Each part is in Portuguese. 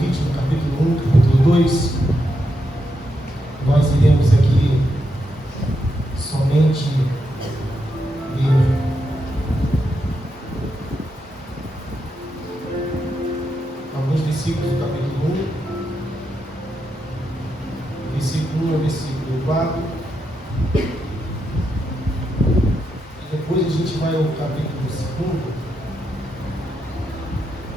Levítico, capítulo 1, capítulo 2. Nós iremos aqui somente ler alguns versículos do capítulo 1, versículo 1 ao versículo 4. E depois a gente vai ao capítulo 2.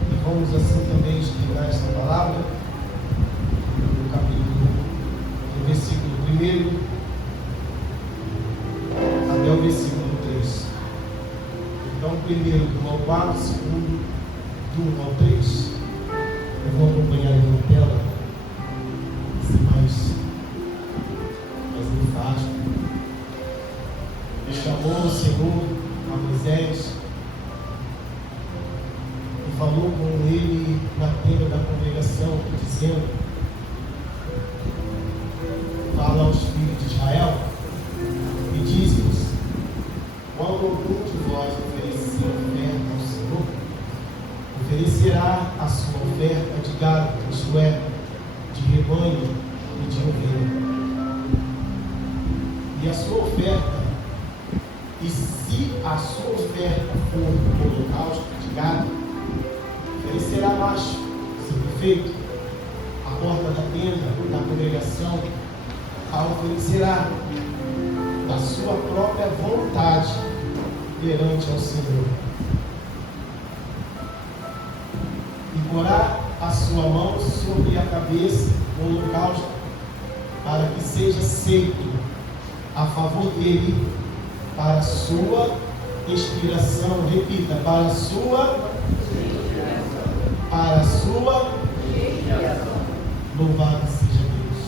E vamos assim também explicar esta palavra no capítulo 1, do versículo 1 até o versículo 3. Então, primeiro do 1 ao 4, segundo do 1 ao 3. Eu vou acompanhar aí na tela, mais enfático. E chamou o Senhor a Moisés e falou com ele na tenda da congregação, dizendo: fala aos filhos de Israel e diz-lhes: quando algum de vós oferecer oferta ao Senhor, oferecerá a sua oferta de gado, isto é, de rebanho e de ovelha. E a sua oferta, e se a sua oferta for holocausto de gado, oferecerá macho, sem defeito, à porta da tenda da congregação, a oferecerá da sua própria vontade perante ao Senhor. E porá a sua mão sobre a cabeça do holocausto, para que seja aceito a favor dele, para a sua expiração. Repita: para a sua louvado seja Deus.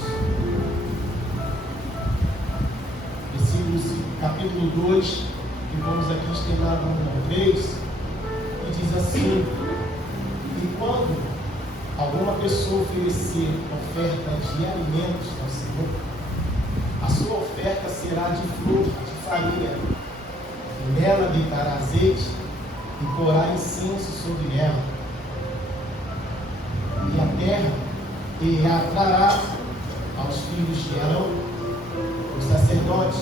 Capítulo 2, que vamos aqui externar no 1 ao 3, e diz assim: e quando alguma pessoa oferecer oferta de alimentos ao Senhor, a sua oferta será de flor de farinha, e nela deitará azeite e porá incenso sobre ela, e a terra e a trará aos filhos de Arão, os sacerdotes,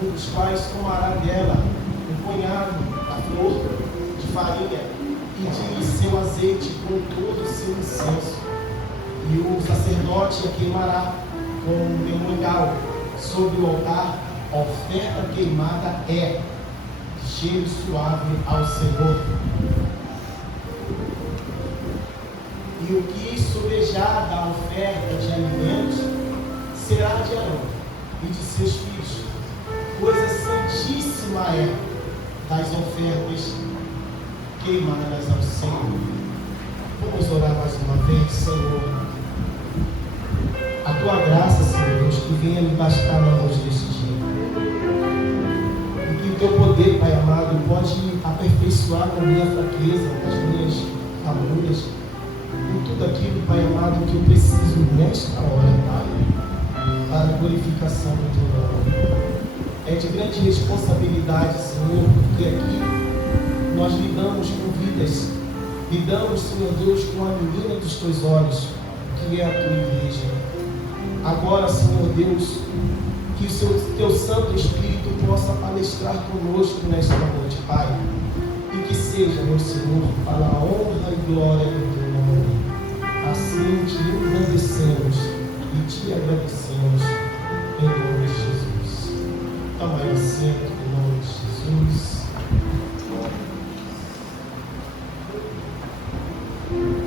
um dos quais tomará dela um punhado da flor de farinha e de seu azeite com todo o seu incenso, e o sacerdote a queimará com um memorial sobre o altar. A oferta queimada é de cheiro suave ao Senhor. E o que sobejar da oferta de alimentos será de Arão e de seus filhos. Coisa santíssima é das ofertas queimadas ao Senhor. Vamos orar mais uma vez. Senhor, a tua graça, Senhor Deus, que venha me bastar na luz deste dia, e que o teu poder, Pai amado, pode aperfeiçoar na minha fraqueza, nas minhas amuras, em tudo aquilo, Pai amado, que eu preciso nesta hora, Pai, para a glorificação do teu nome. É de grande responsabilidade, Senhor, porque aqui nós lidamos com vidas, lidamos, Senhor Deus, com a menina dos teus olhos, que é a tua igreja. Agora, Senhor Deus, que o teu Santo Espírito possa palestrar conosco nesta noite, Pai, e que seja, meu Senhor, para a honra e glória do teu nome. Assim te engrandecemos e te agradecemos em nome de Jesus. Toma aí assento em nome de Jesus.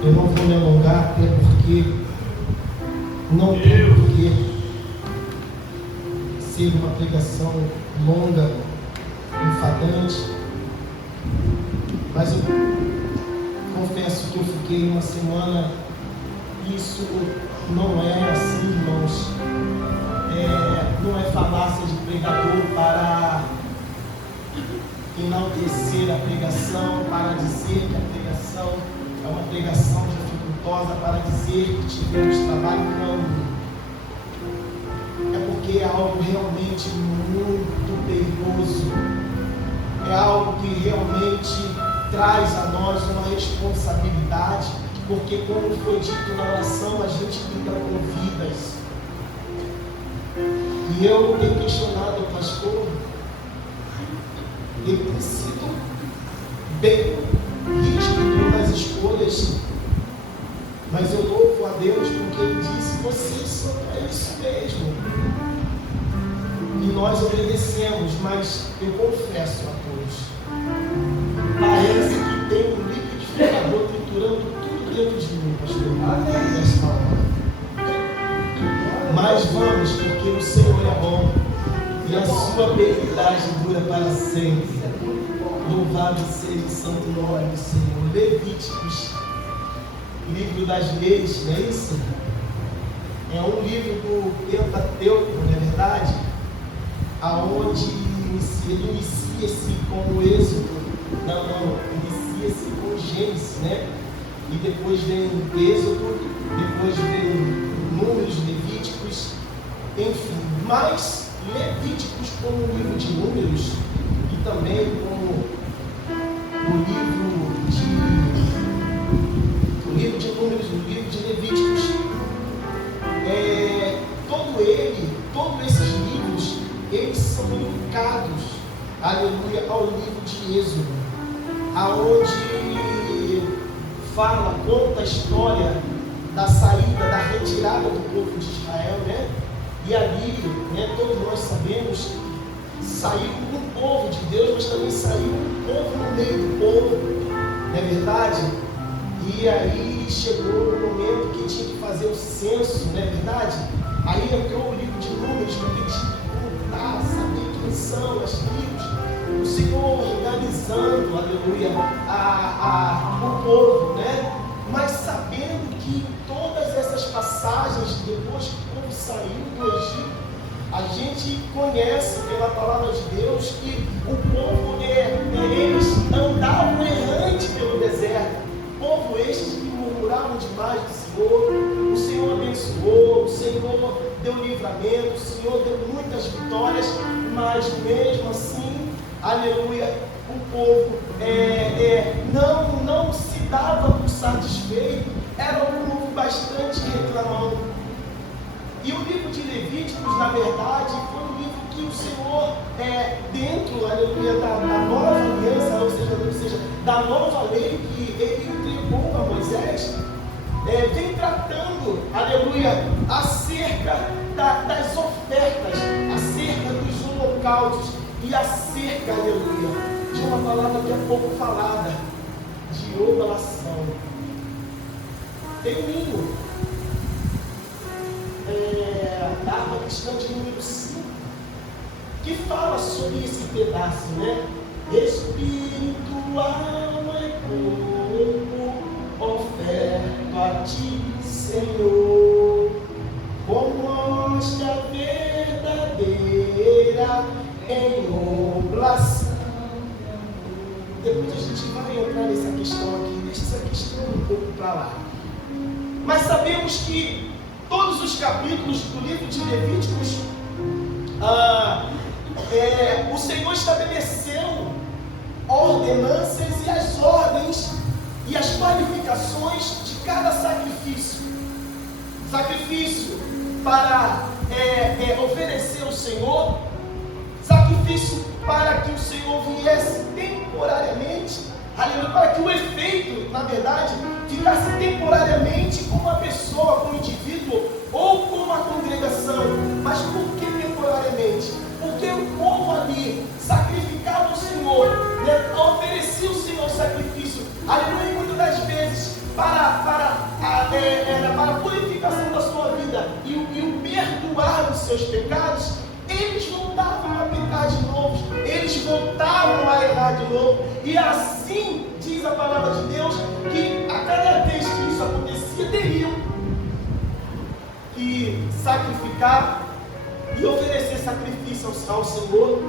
Eu não vou me alongar, até porque não tem porquê ser uma pregação longa, enfadante, mas eu confesso que eu fiquei uma semana. Isso não é assim, irmãos, não é falácia de pregador para enaltecer a pregação, para dizer que a pregação é uma pregação dificultosa, para dizer que tivemos trabalho. Não. É porque é algo realmente muito perigoso, é algo que realmente traz a nós uma responsabilidade Porque, como foi dito na oração, a gente lida com vidas. E eu tenho questionado o pastor, ele tem sido bem rígido nas escolhas, mas eu louvo a Deus porque Ele disse: vocês são para isso mesmo. E nós obedecemos, mas eu confesso a todos, parece que tem um liquidificador triturando tudo dentro de mim, pastor, nesta hora. Mas vamos, porque o Senhor é bom e a sua benignidade dura para sempre. Louvado seja o santo nome do Senhor. Levíticos, livro das leis, não é isso? É um livro do Pentateuco, não é verdade? Aonde ele inicia-se com o Êxodo, inicia-se com Gênesis, né? E depois vem Êxodo, depois vem Números, Levíticos, enfim. Mas Levíticos, como o livro de Números, e também como o livro de Números, o livro de Levíticos, todos esses livros, eles são linkados, aleluia, ao livro de Êxodo, aonde conta a história da saída, da retirada do povo de Israel, né? E ali, né, todos nós sabemos, saiu um povo de Deus, mas também saiu um povo no meio do povo, não é verdade? E aí chegou o momento que tinha que fazer o censo, não é verdade? Aí entrou o livro de Números, para que tinha que contar, saber quem são as tribos, o Senhor organizando, aleluia, o povo, né? Mas sabendo que todas essas passagens, depois que o povo saiu do Egito, a gente conhece pela palavra de Deus que o povo, eles andavam errante pelo deserto. Povo estes que murmuravam demais do Senhor. O Senhor abençoou, o Senhor deu livramento, o Senhor deu muitas vitórias, mas mesmo assim, aleluia, o povo não se dava por satisfeito, era um povo bastante reclamão. E o livro de Levíticos, na verdade, foi um livro que o Senhor, dentro, aleluia, da nova aliança, ou seja, da nova lei que ele entregou a Moisés, vem tratando, aleluia, acerca das ofertas, acerca dos holocaustos e acerca, aleluia, de uma palavra que é pouco falada, de oblação. Tem um hino da arma cristã de número 5, que fala sobre esse pedaço, né? Espírito, alma e corpo, oferto a ti, Senhor, como hóstia verdadeira em oblação. Depois a gente vai entrar nessa questão aqui, deixa essa questão um pouco para lá. Mas sabemos que todos os capítulos do livro de Levíticos, o Senhor estabeleceu ordenanças e as ordens e as qualificações de cada sacrifício. Sacrifício para oferecer ao Senhor, sacrifício para que o Senhor viesse temporariamente, aleluia, para que o efeito, na verdade, ficasse temporariamente com uma pessoa, com um indivíduo ou com uma congregação. Mas por que temporariamente? Porque o povo ali sacrificava o Senhor, né? Oferecia ao Senhor sacrifício, aleluia, muitas das vezes para a purificação da sua vida e o perdoar dos seus pecados. Eles voltavam a pecar de novo, eles voltavam a errar de novo, e assim diz a palavra de Deus que a cada vez que isso acontecia, teriam que sacrificar e oferecer sacrifício ao Senhor,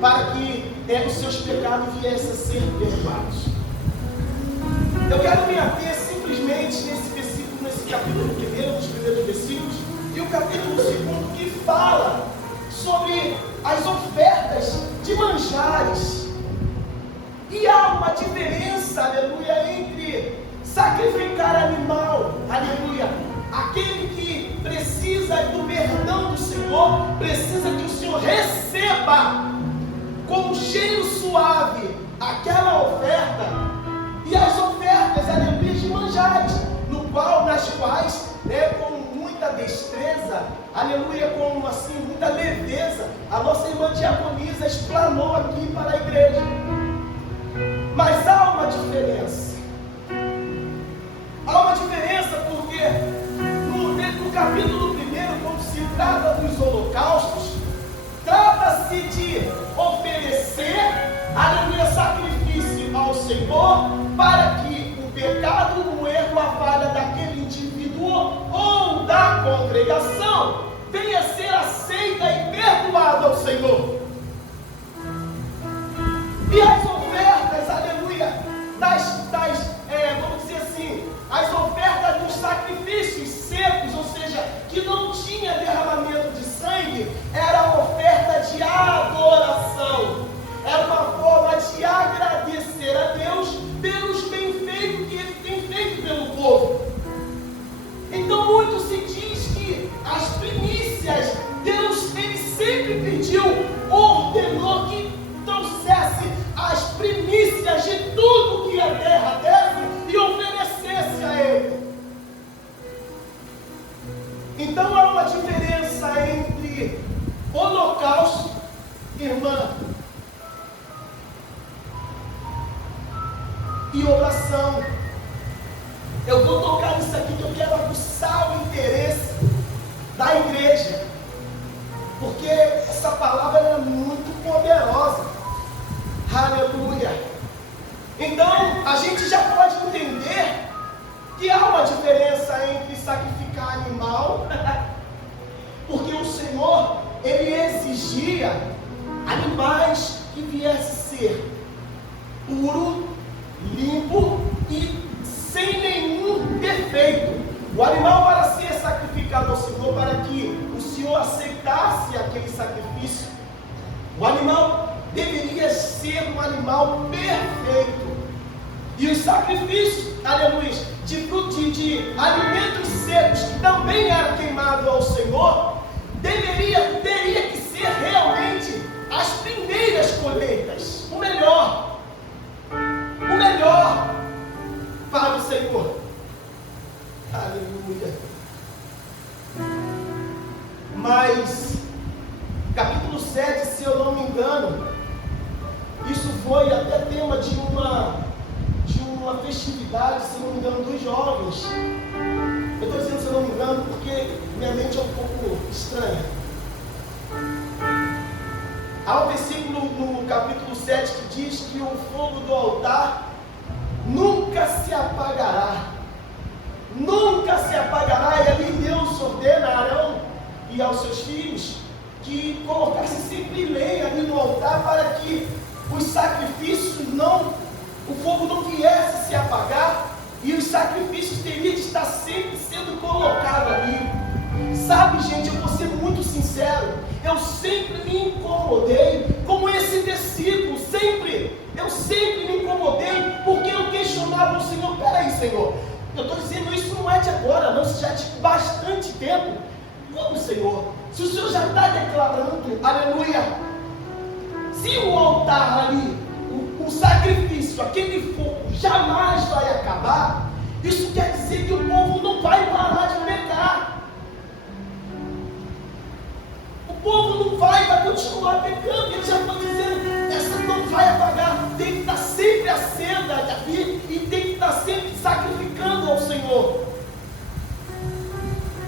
para que os seus pecados viessem a ser perdoados. Eu quero me ater simplesmente nesse versículo, nesse capítulo 1, nos primeiros versículos, e o capítulo 2, que fala sobre as ofertas de manjares. E há uma diferença, aleluia, entre sacrificar animal, aleluia. Aquele que precisa do perdão do Senhor, precisa que o Senhor receba com um cheiro suave aquela oferta, e as ofertas, aleluia, de manjares, nas quais, com muita destreza, aleluia, com assim, muita leveza, a nossa irmã diaconisa explanou aqui para a igreja. Mas há uma diferença. Há uma diferença porque no capítulo 1, quando se trata dos holocaustos, trata-se de oferecer, aleluia, sacrifício ao Senhor, para que o pecado, o erro, a falha daquele indivíduo ou da congregação venha a ser aceita e perdoada ao Senhor. E as ofertas, aleluia, vamos dizer assim, as ofertas dos sacrifícios secos, ou seja, que não tinha derramamento de sangue, era a oferta de adoração, era uma forma de agradecer a Deus pelos bem-feitos que Ele tem feito pelo povo. Então muito se diz que as primícias, Deus, Ele sempre pediu, ordenou que trouxesse as primícias de tudo que a terra desse e oferecesse a Ele. Então há uma diferença entre holocausto, irmã, e oração. Eu vou tocar nisso aqui que eu quero aguçar o interesse da igreja, porque essa palavra é muito poderosa. Aleluia. Então a gente já pode entender que há uma diferença entre sacrificar animal, porque o Senhor, Ele exigia animais que viessem ser puro, limpo e sem nenhum defeito. O animal, para ser sacrificado ao Senhor, para que o Senhor aceitasse aquele sacrifício, o animal deveria ser um animal perfeito. E os sacrifícios, aleluia, de alimentos secos, que também era queimado ao Senhor, teria que ser realmente as primeiras colheitas, o melhor para o Senhor. Aleluia. Mas capítulo 7, se eu não me engano, isso foi até tema de uma festividade, se não me engano, dos jovens. Eu estou dizendo se eu não me engano porque minha mente é um pouco estranha. Há um versículo no capítulo 7 que diz que o fogo do altar nunca se apagará. Nunca se apagará. E ali Deus ordena a Arão e aos seus filhos que colocasse sempre lenha ali no altar para que os sacrifícios o fogo não viesse se apagar, e os sacrifícios teriam de estar sempre sendo colocados ali. Sabe, gente, eu vou ser muito sincero, eu sempre me incomodei com esse versículo, eu sempre me incomodei, porque eu questionava o Senhor. Peraí, Senhor, eu estou dizendo isso não é de agora, não, isso já é de bastante tempo. Como, Senhor? Se o Senhor já está declarando, aleluia, se o altar ali, o sacrifício, aquele fogo jamais vai acabar, isso quer dizer que o povo não vai parar de pecar. O povo não vai continuar pecando. Ele já está dizendo, essa não vai apagar, tem que estar sempre acesa aqui e tem que estar sempre sacrificando ao Senhor.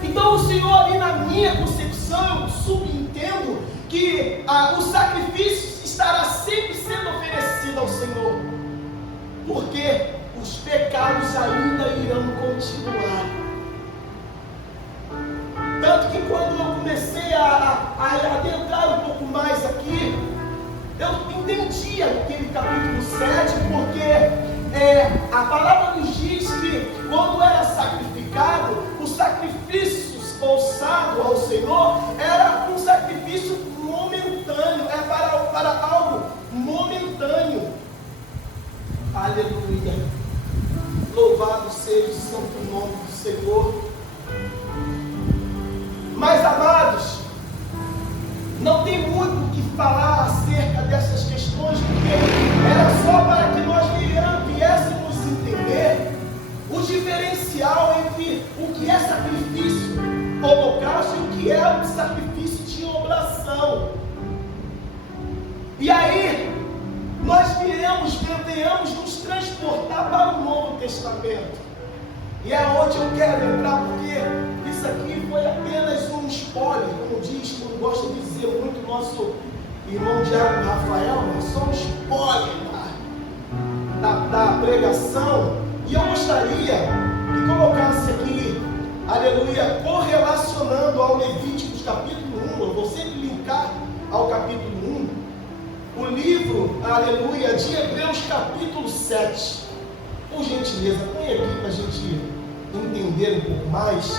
Então o Senhor, ali na minha concepção, eu subentendo que o sacrifício estará sempre sendo oferecido ao Senhor, porque os pecados ainda irão continuar. Tanto que quando eu comecei a adentrar um pouco mais aqui, eu entendi aquele capítulo 7, porque a palavra nos diz que quando era sacrificado, o sacrifício ossado ao Senhor era um sacrifício momentâneo, para algo momentâneo. Aleluia. Louvado Testamento. E é onde eu quero entrar, porque isso aqui foi apenas um spoiler, como gosta de dizer muito nosso irmão Diácono Rafael, só um spoiler da pregação. E eu gostaria que colocasse aqui, aleluia, correlacionando ao Levíticos capítulo 1, eu vou sempre linkar ao capítulo 1, o livro, aleluia, de Hebreus capítulo 7. Por gentileza, põe aqui para a gente entender um pouco mais.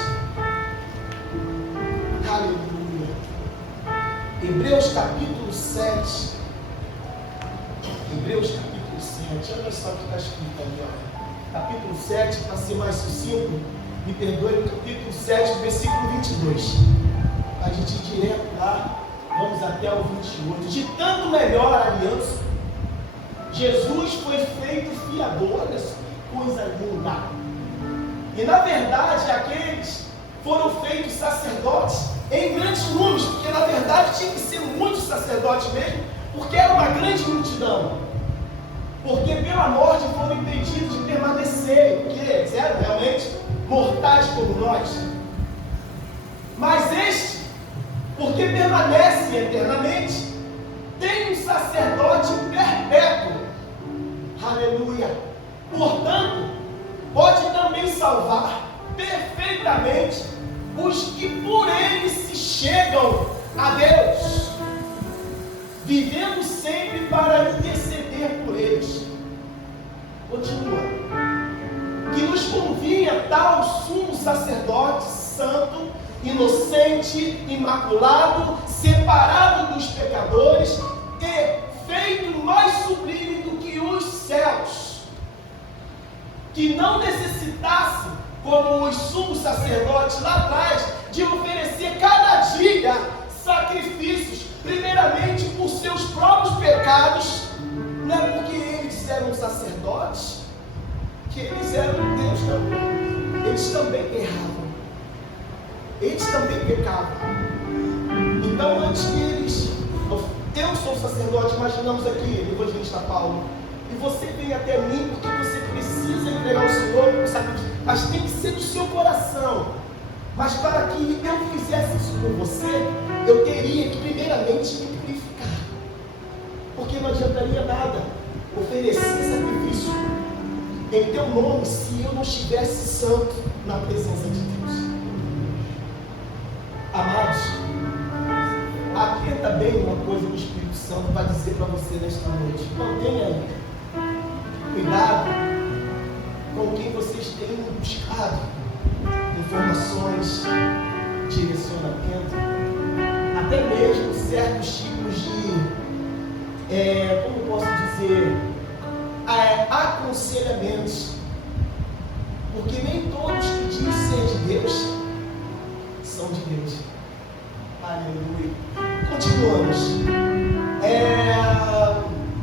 Aleluia. Hebreus capítulo 7. Hebreus capítulo 7. Olha só o que está escrito ali, ó. Capítulo 7, para ser mais sucinto, me perdoe, no capítulo 7, versículo 22. A gente ir direto lá, vamos até o 28. De tanto melhor a aliança, Jesus foi feito fiador. Olha só que coisa linda. E na verdade, aqueles foram feitos sacerdotes em grandes números, porque na verdade tinha que ser muitos sacerdotes mesmo, porque era uma grande multidão. Porque pela morte foram impedidos de permanecer, porque eram realmente mortais como nós. Mas este, porque permanece eternamente, tem um sacerdote perpétuo. Aleluia. Portanto, pode também salvar perfeitamente os que por ele se chegam a Deus, vivendo sempre para interceder por eles. Continua. Que nos convinha tal sumo sacerdote santo, inocente, imaculado, separado dos pecadores e feito mais sublime do que os céus, que não necessitasse, como os sumos sacerdotes lá atrás, de oferecer cada dia sacrifícios, primeiramente por seus próprios pecados. Não é porque eles eram sacerdotes que eles eram Deus, não. Eles também erravam, eles também pecavam. Então, antes que eles, eu sou sacerdote, imaginamos aqui, o evangelista Paulo, e você vem até mim porque você precisa entregar ao Senhor, sabe? Mas tem que ser do seu coração. Mas para que eu fizesse isso com você, eu teria que primeiramente me purificar, porque não adiantaria nada oferecer sacrifício em teu nome se eu não estivesse santo na presença de Deus. Amados, atenta bem uma coisa que o Espírito Santo vai dizer para você nesta noite. Mantenha cuidado com quem vocês têm buscado informações, direcionamento, até mesmo certos tipos de, como posso dizer, aconselhamentos, porque nem todos que dizem ser de Deus são de Deus. Aleluia. Continuamos.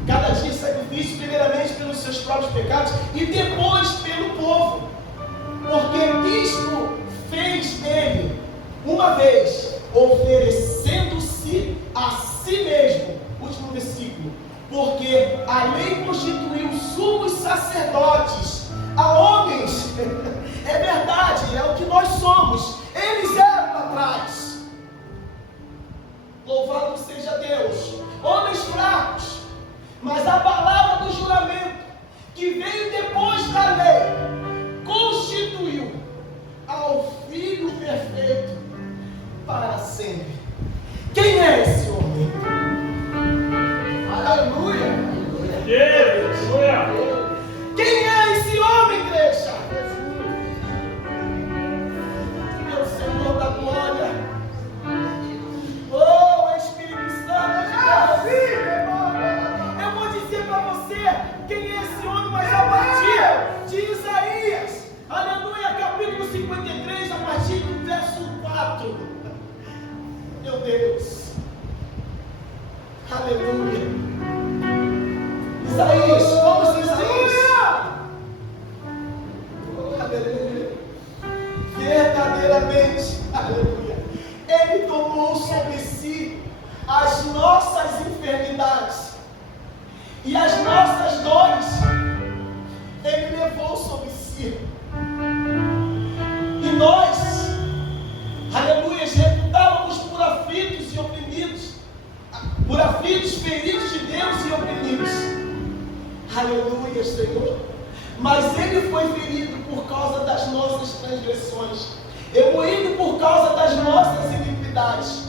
Cada dia sacrifício, primeiramente pelos seus próprios pecados e depois pelo povo, porque Cristo fez ele uma vez, oferecendo-se a si mesmo. Último versículo. Porque a lei constituiu sumos sacerdotes a homens. É verdade, é o que nós somos. Eles eram lá atrás. Louvado seja Deus. Homens fracos. Mas a palavra do juramento, que veio depois da lei, constituiu ao Filho perfeito para sempre. Quem é esse homem? Aleluia! Quem é esse homem, igreja? Meu Senhor da glória. Oh, Espírito Santo de Deus. Eu vou dizer para você quem é esse homem, mas a partir de Isaías, aleluia, capítulo 53, a partir do verso 4. Meu Deus. Aleluia. Isaías, vamos em Isaías. Aleluia. Verdadeiramente, aleluia, Ele tomou sobre si as nossas enfermidades e as nossas dores. Ele levou sobre si. si. E nós, aleluia, reputávamos por aflitos e oprimidos, por aflitos, feridos de Deus e oprimidos. Aleluia, Senhor. Mas Ele foi ferido por causa das nossas transgressões, e moído por causa das nossas iniquidades.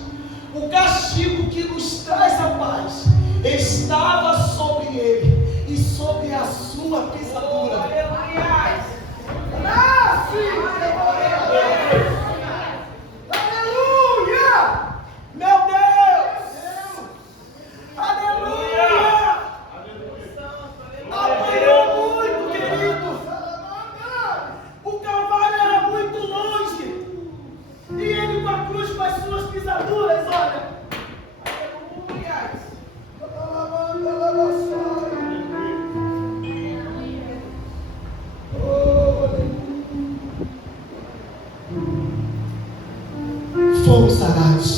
O castigo que nos traz a paz estava sobre Ele, e sobre a sua pisadura. Aleluia! Meu Deus! Aleluia! Apanhou muito, querido. O Calvário era muito longe, e Ele com a cruz, com as suas pisaduras, olha. Fomos sarados.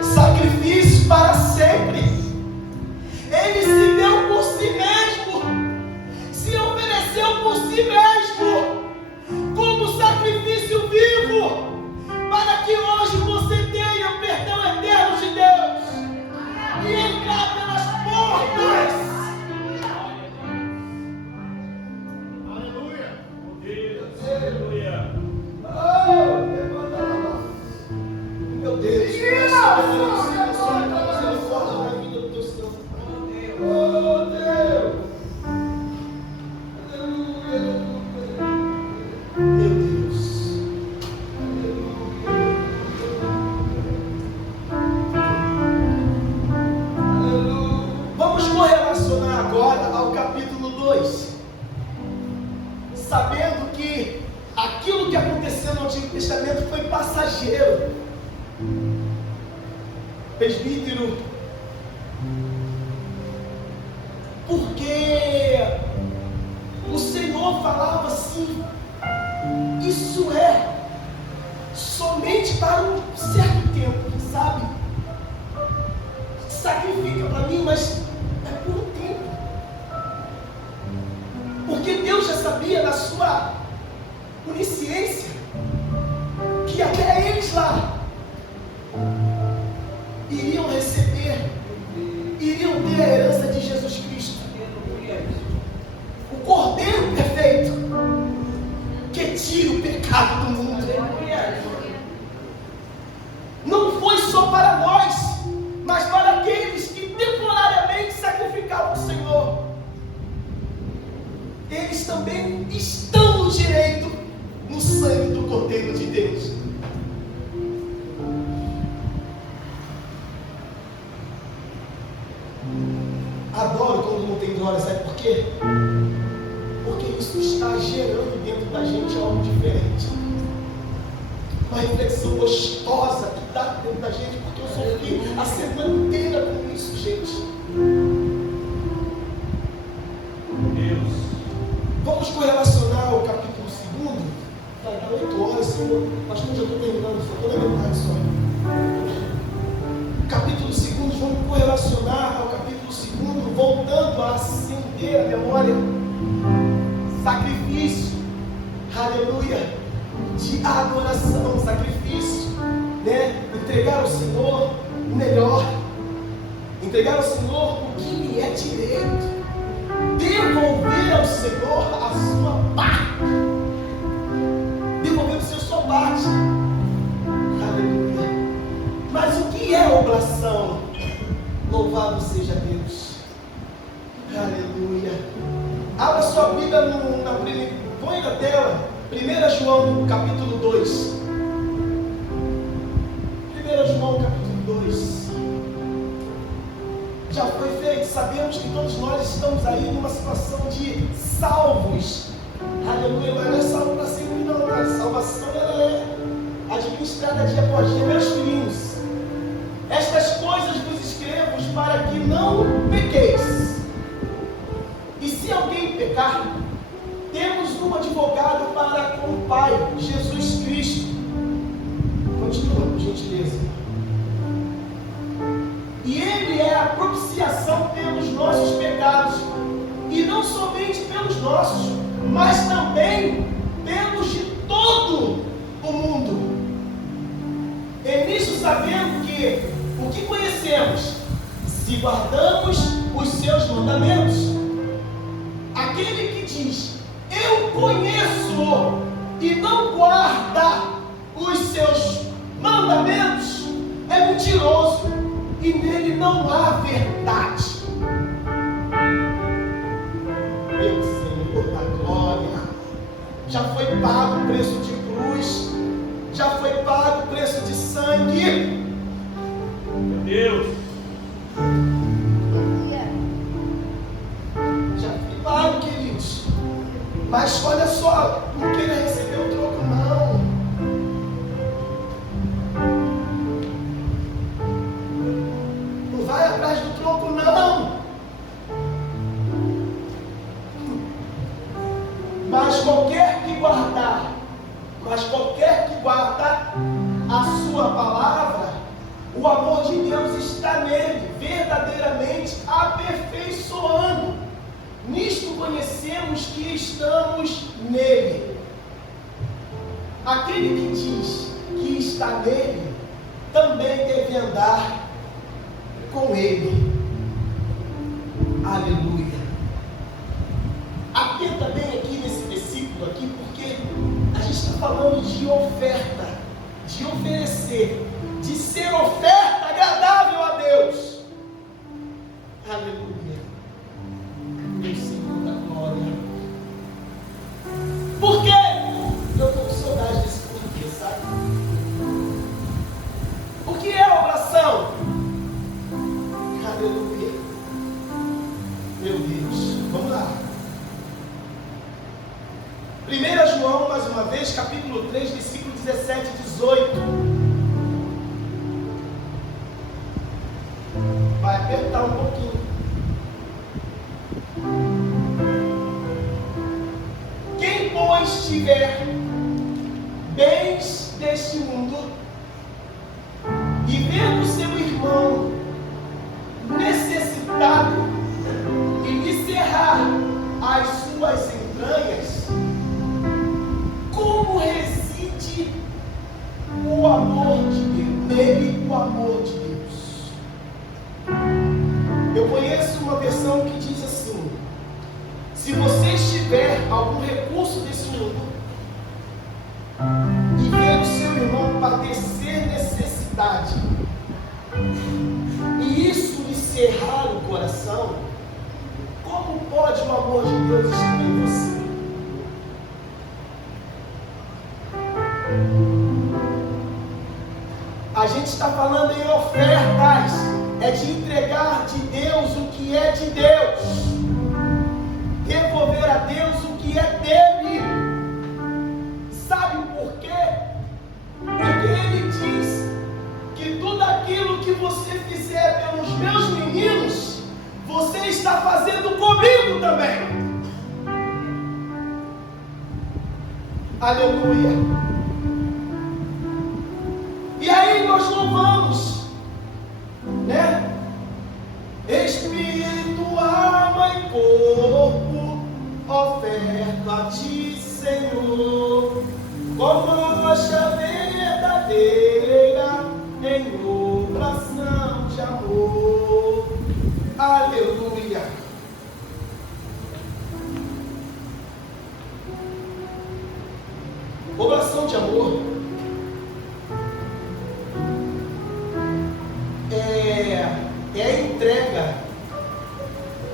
Sacrifício para sempre. Ele se deu por si mesmo, se ofereceu por si mesmo, como sacrifício vivo, para que hoje você tenha o perdão eterno de Deus e entrar pelas portas. Aleluia! Aleluia! Meu Deus! Oh Deus! Meu Deus! Vamos correlacionar agora ao capítulo 2, sabendo que aquilo que aconteceu no Antigo Testamento foi passageiro. Presbítero, porque o Senhor falava assim: isso é somente para um certo tempo, sabe? Sacrifica para mim, mas é por um tempo. Porque Deus já sabia na sua onisciência que até eles lá iriam receber, iriam ter a herança de Jesus Cristo, o Cordeiro perfeito que tira o pecado do mundo. Não foi só para nós, mas para aqueles que temporariamente sacrificavam o Senhor. Eles também estão no direito, no sangue do Cordeiro de Deus. Adoro quando não tem glória, sabe por quê? Porque isso está gerando dentro da gente algo diferente. Uma reflexão gostosa que está dentro da gente, porque eu sofri a semana inteira com isso, gente. Deus. Vamos correlacionar o capítulo 2. Vai dar 8 horas, Senhor. Mas como já estou terminando, só estou na metade só. Capítulo 2, vamos correlacionar ao capítulo 2, voltando a acender a memória. Sacrifício, aleluia, de adoração, sacrifício, né? Entregar ao Senhor o melhor, entregar ao Senhor o que lhe é direito, devolver ao Senhor a sua parte, devolver o Senhor a sua parte, aleluia. Mas o que é oblação? Louvado seja Deus, aleluia. Abra sua Bíblia põe na tela 1 João capítulo 2. 1 João capítulo 2. Já foi feito, sabemos que todos nós estamos aí numa situação de salvos, aleluia. Mas não é salvo para sempre, não. A salvação ela é administrada dia após dia. Meus filhinhos, estas coisas vos escrevo para que não pequeis. E se alguém pecar, temos um advogado para com o Pai, Jesus Cristo. Continua, por gentileza. E Ele é a propiciação pelos nossos pecados, e não não somente pelos nossos, mas também pelos de todo o mundo. E nisso sabendo que o que conhecemos, se guardamos os seus mandamentos. Aquele que diz, eu conheço e não guarda os seus mandamentos, é mentiroso e nele não há verdade. Meu Senhor da glória, já foi pago o preço de cruz, já foi pago o preço de sangue. Meu Deus, já foi pago, queridos. Mas olha só, não queira receber o troco, não. Não vai atrás do troco, não. Mas qualquer que guarda a sua palavra, o amor de Deus está nele, verdadeiramente aperfeiçoando. Nisto conhecemos que estamos nele. Aquele que diz que está nele, também deve andar com ele. Aleluia. Atenta bem aqui nesse versículo aqui, porque a gente está falando de oferta, de oferecer, de ser oferta agradável a Deus. Aleluia. Meu Senhor da glória. Por quê? Eu estou com saudade desse porquê, sabe? O que é oração? Aleluia. Meu Deus. Vamos lá. 1 João, mais uma vez, capítulo 3, versículo 17 e 18. Vai apertar um pouquinho. Quem, pois, tiver bens deste mundo e vendo seu irmão necessitado e lhe cerrar as suas entranhas, como reside o amor de Deus? Nele o amor de Deus. Eu conheço uma versão que diz assim: se você tiver algum recurso desse mundo e ver o seu irmão padecer necessidade, e isso lhe cerrar o coração, como pode o amor de Deus estar em você? A gente está falando em ofertas, é de entregar de Deus o que é de Deus, devolver a Deus o que é dele. Sabe por quê? Porque ele diz que tudo aquilo que você fizer pelos meus meninos, você está fazendo comigo também. Aleluia. E aí nós louvamos, né? Espírito, alma e corpo, oferta a ti, Senhor, como rocha verdadeira, em oração de amor. Aleluia. Oração de amor é a entrega,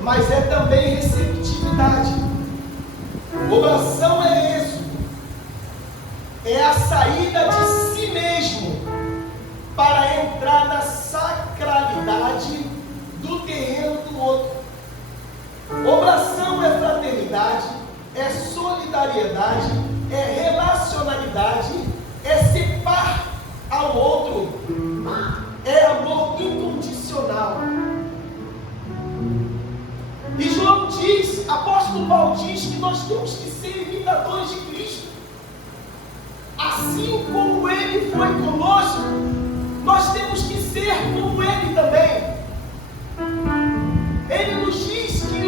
mas é também receptividade. Oração é êxodo, é a saída de si mesmo para entrar na sacralidade do terreno do outro. Oração é fraternidade, é solidariedade, é relacionalidade, é ser par ao outro, é amor incondicional. E João diz, apóstolo Paulo diz que nós temos que ser imitadores de Cristo. Assim como ele foi conosco, nós temos que ser como ele também. Ele nos diz que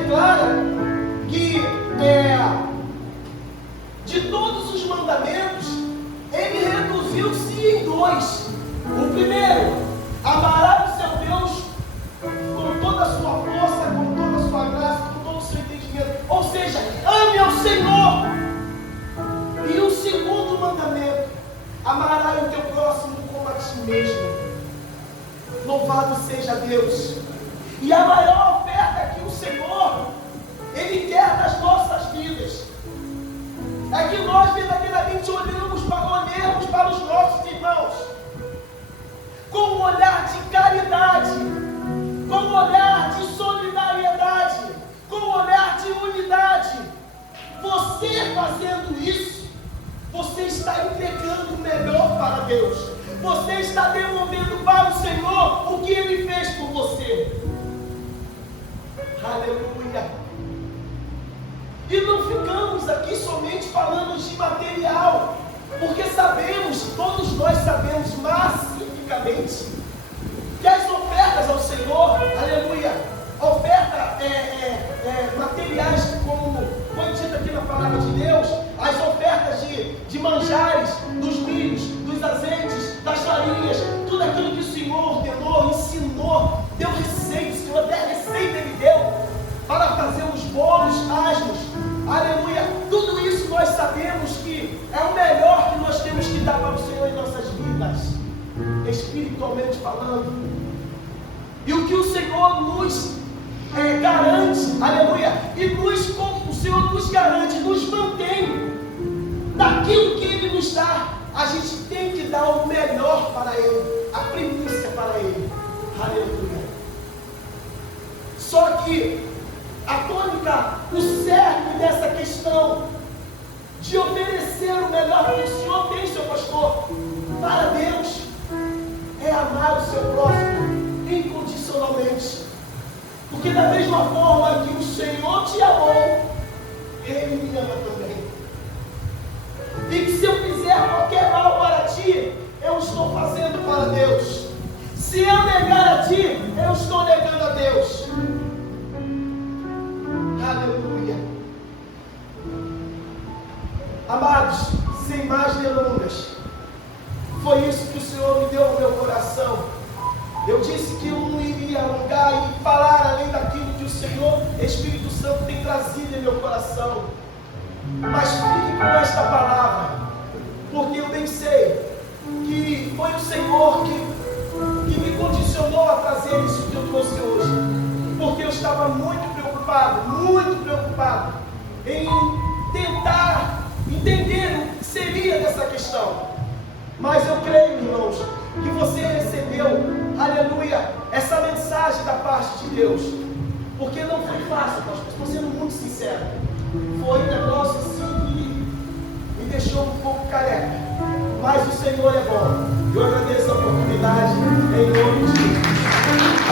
declara que de todos os mandamentos, ele reduziu-se em 2. O primeiro, amarás o seu Deus com toda a sua força, com toda a sua graça, com todo o seu entendimento. Ou seja, ame ao Senhor. E o segundo mandamento, amarás o teu próximo como a ti mesmo. Louvado seja Deus. E a maior oferta que o Senhor, Ele quer nas nossas vidas, é que nós verdadeiramente olhemos para os nossos irmãos com um olhar de caridade, com um olhar de solidariedade, com um olhar de unidade. Você fazendo isso, você está entregando o melhor para Deus. Você está devolvendo para o Senhor o que Ele fez por você. Aleluia. E não ficamos aqui somente falando de material, porque sabemos, todos nós sabemos massificamente, que as ofertas ao Senhor, aleluia, oferta materiais, como foi dito aqui na palavra de Deus, as ofertas de manjares, dos milhos, dos azeites, das farinhas, tudo aquilo que o Senhor ordenou, ensinou, deu receita, o Senhor até a receita Ele deu para fazer os bolos asmos, aleluia. Tudo isso nós sabemos que é o melhor que nós temos que dar para o Senhor em nossas vidas, espiritualmente falando. E o que o Senhor nos garante, aleluia, e o Senhor nos garante, nos mantém daquilo que Ele nos dá. A gente tem que dar o melhor para Ele, a primícia para Ele, aleluia. Só que a tônica, o cerne dessa questão de oferecer o melhor que o Senhor tem, seu pastor, para Deus, é amar o seu próximo incondicionalmente. Porque da mesma forma que o Senhor te amou, Ele me ama também. E que se eu fizer qualquer mal para ti, eu estou fazendo para Deus. Se eu negar a ti, eu estou negando a Deus. Aleluia. Amados, sem mais delongas, foi isso que o Senhor me deu no meu coração. Eu disse que eu não iria alongar e falar além daquilo que o Senhor, Espírito Santo, tem trazido em meu coração. Mas fique com esta palavra, porque eu bem sei que foi o Senhor que me condicionou a trazer isso que eu trouxe hoje. Porque eu estava muito preocupado em tentar entender o que seria dessa questão. Mas eu creio, irmãos, que você recebeu, aleluia, essa mensagem da parte de Deus. Porque não foi fácil, estou sendo muito sincero. Foi um negócio assim que me deixou um pouco careca. Mas o Senhor é bom. Eu agradeço a oportunidade em nome de Jesus.